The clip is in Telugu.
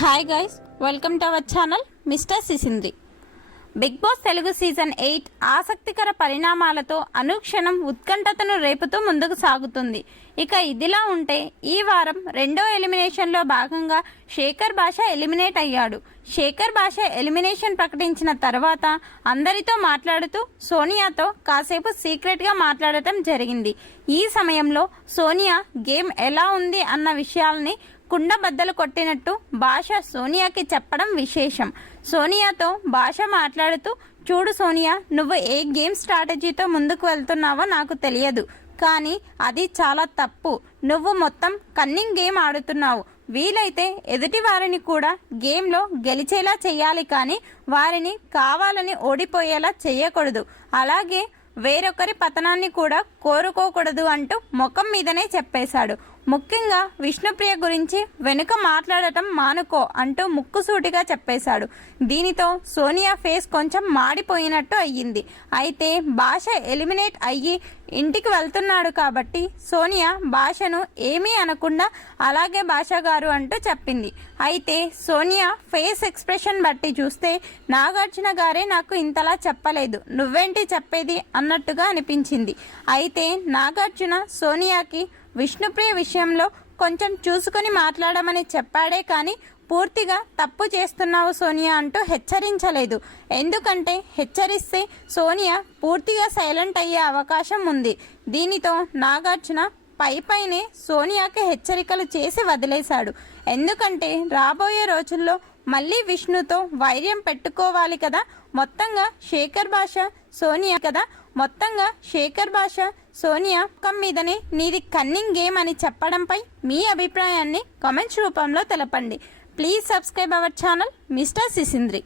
Hi guys, welcome to our channel mister Sisindri. Big boss Telugu season 8 ఆసక్తికర పరిణామాలతో అనుక్షణం ఉత్కంఠతను రేపుతూ ముందుకు సాగుతుంది. ఇక ఇదిలా ఉంటే ఈ వారం రెండో ఎలిమినేషన్లో భాగంగా శేఖర్ భాష ఎలిమినేట్ అయ్యాడు. శేఖర్ భాష ఎలిమినేషన్ ప్రకటించిన తర్వాత అందరితో మాట్లాడుతూ సోనియాతో కాసేపు సీక్రెట్గా మాట్లాడటం జరిగింది. ఈ సమయంలో సోనియా గేమ్ ఎలా ఉంది అన్న విషయాల్ని కుండబద్దలు కొట్టినట్టు భాష సోనియాకి చెప్పడం విశేషం. సోనియాతో భాష మాట్లాడుతూ, చూడు సోనియా, నువ్వు ఏ గేమ్ స్ట్రాటజీతో ముందుకు వెళ్తున్నావో నాకు తెలియదు, కానీ అది చాలా తప్పు. నువ్వు మొత్తం కన్నింగ్ గేమ్ ఆడుతున్నావు. వీలైతే ఎదుటి వారిని కూడా గేమ్లో గెలిచేలా చేయాలి, కానీ వారిని కావాలని ఓడిపోయేలా చేయకూడదు. అలాగే వేరొకరి పతనాన్ని కూడా కోరుకోకూడదు అంటూ ముఖం మీదనే చెప్పేశాడు. ముఖ్యంగా విష్ణుప్రియ గురించి వెనుక మాట్లాడటం మానుకో అంటూ ముక్కుసూటిగా చెప్పేశాడు. దీనితో సోనియా ఫేస్ కొంచెం మాడిపోయినట్టు అయ్యింది. అయితే భాష ఎలిమినేట్ అయ్యి ఇంటికి వెళ్తున్నాడు కాబట్టి సోనియా భాషను ఏమీ అనకుండా అలాగే భాష గారు అంటూ చెప్పింది. అయితే సోనియా ఫేస్ ఎక్స్ప్రెషన్ బట్టి చూస్తే నాగార్జున గారే నాకు ఇంతలా చెప్పలేదు, నువ్వేంటి చెప్పేది అన్నట్టుగా అనిపించింది. అయితే నాగార్జున సోనియాకి విష్ణుప్రియ విషయంలో కొంచెం చూసుకొని మాట్లాడమని చెప్పాడే కానీ పూర్తిగా తప్పు చేస్తున్నావు సోనియా అంటూ హెచ్చరించలేదు. ఎందుకంటే హెచ్చరిస్తే సోనియా పూర్తిగా సైలెంట్ అయ్యే అవకాశం ఉంది. దీనితో నాగార్జున పైనే సోనియాకి హెచ్చరికలు చేసి వదిలేశాడు. ఎందుకంటే రాబోయే రోజుల్లో మళ్ళీ విష్ణుతో వైర్యం పెట్టుకోవాలి కదా. మొత్తంగా శేఖర్ భాష సోనియా ముఖం మీదనే నీది కన్నింగ్ గేమ్ అని చెప్పడంపై మీ అభిప్రాయాన్ని కామెంట్స్ రూపంలో తెలపండి. Please subscribe our channel mister సిసింద్రి.